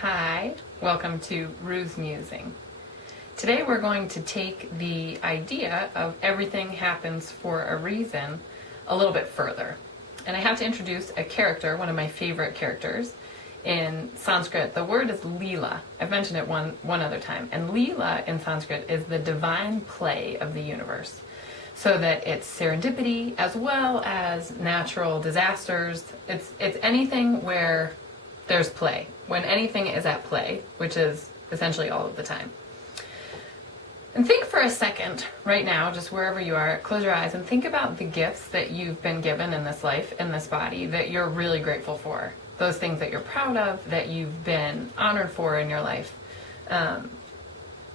Hi, welcome to Musing. Today we're going to take the idea of everything happens for a reason a little bit further. And I have to introduce a character, one of my favorite characters. In Sanskrit, the word is Leela. I've mentioned it one other time. And Leela in Sanskrit is the divine play of the universe. So that it's serendipity as well as natural disasters. It's anything where there's play, when anything is at play, which is essentially all of the time. And think for a second, right now, just wherever you are, close your eyes and think about the gifts that you've been given in this life, in this body, that you're really grateful for. Those things that you're proud of, that you've been honored for in your life.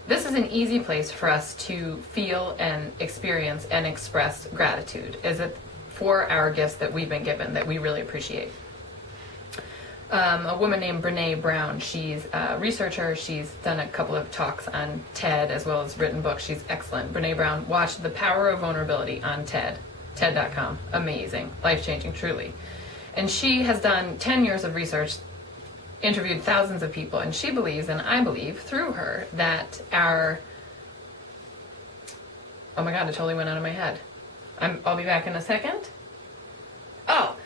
This is an easy place for us to feel and experience and express gratitude, is it for our gifts that we've been given, that we really appreciate. A woman named Brene Brown, she's a researcher, she's done a couple of talks on TED as well as written books, she's excellent. Brene Brown, watch The Power of Vulnerability on TED, TED.com, amazing, life-changing, truly. And she has done 10 years of research, interviewed thousands of people, and she believes, and I believe through her, that oh my God, it totally went out of my head. I'll be back in a second.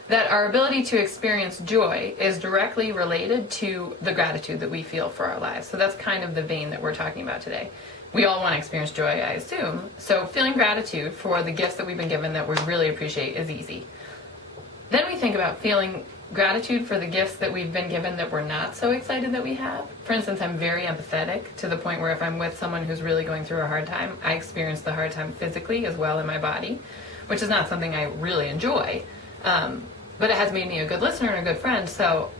That our ability to experience joy is directly related to the gratitude that we feel for our lives. So that's kind of the vein that we're talking about today. We all want to experience joy, I assume. So feeling gratitude for the gifts that we've been given that we really appreciate is easy. Then we think about feeling gratitude for the gifts that we've been given that we're not so excited that we have. For instance, I'm very empathetic to the point where if I'm with someone who's really going through a hard time, I experience the hard time physically as well in my body, which is not something I really enjoy. But it has made me a good listener and a good friend. So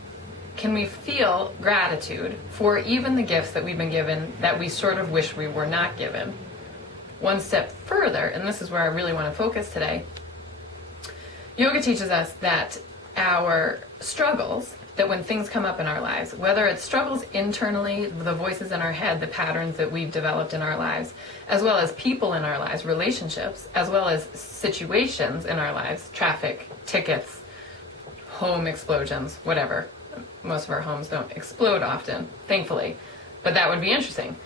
can we feel gratitude for even the gifts that we've been given that we sort of wish we were not given? One step further, and this is where I really want to focus today, yoga teaches us that our struggles, that when things come up in our lives, whether it's struggles internally, the voices in our head, the patterns that we've developed in our lives, as well as people in our lives, relationships, as well as situations in our lives, traffic, tickets, home explosions, whatever. Most of our homes don't explode often, thankfully, but that would be interesting.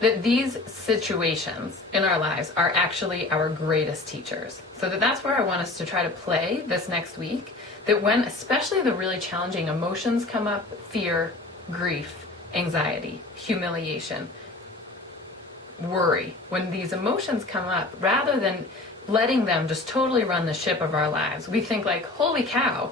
That these situations in our lives are actually our greatest teachers. So that's where I want us to try to play this next week, that when especially the really challenging emotions come up, fear, grief, anxiety, humiliation, worry, when these emotions come up, rather than letting them just totally run the ship of our lives, we think like, holy cow,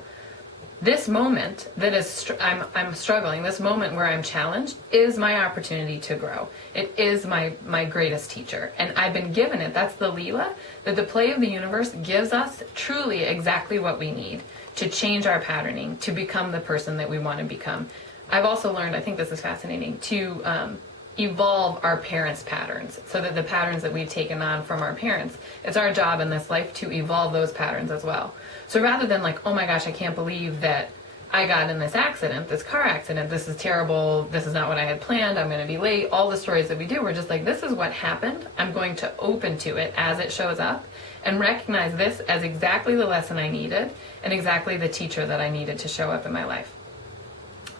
this moment that is I'm struggling, this moment where I'm challenged is my opportunity to grow. It is my greatest teacher, and I've been given it. That's the Leela, that the play of the universe gives us truly exactly what we need to change our patterning, to become the person that we want to become. I've also learned, I think this is fascinating, to evolve our parents' patterns, so that the patterns that we've taken on from our parents, it's our job in this life to evolve those patterns as well. So rather than like, oh my gosh, I can't believe that I got in this accident, this car accident, this is terrible, this is not what I had planned, I'm going to be late, all the stories that we do, we're just like, this is what happened, I'm going to open to it as it shows up and recognize this as exactly the lesson I needed and exactly the teacher that I needed to show up in my life.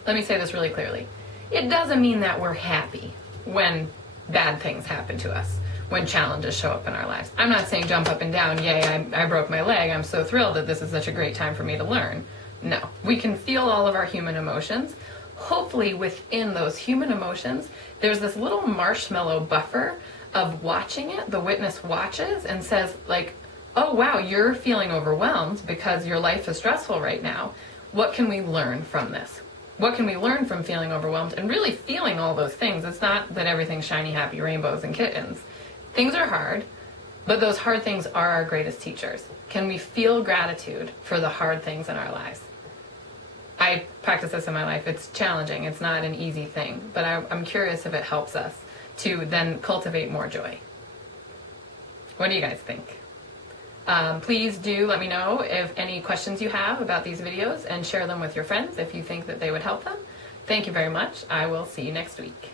Let me say this really clearly. It doesn't mean that we're happy when bad things happen to us, when challenges show up in our lives. I'm not saying jump up and down, yay, I broke my leg, I'm so thrilled that this is such a great time for me to learn. No, we can feel all of our human emotions. Hopefully within those human emotions, there's this little marshmallow buffer of watching it. The witness watches and says like, oh wow, you're feeling overwhelmed because your life is stressful right now. What can we learn from this? What can we learn from feeling overwhelmed and really feeling all those things? It's not that everything's shiny, happy rainbows and kittens. Things are hard, but those hard things are our greatest teachers. Can we feel gratitude for the hard things in our lives? I practice this in my life. It's challenging. It's not an easy thing, but I'm curious if it helps us to then cultivate more joy. What do you guys think? Please do let me know if any questions you have about these videos and share them with your friends if you think that they would help them. Thank you very much. I will see you next week.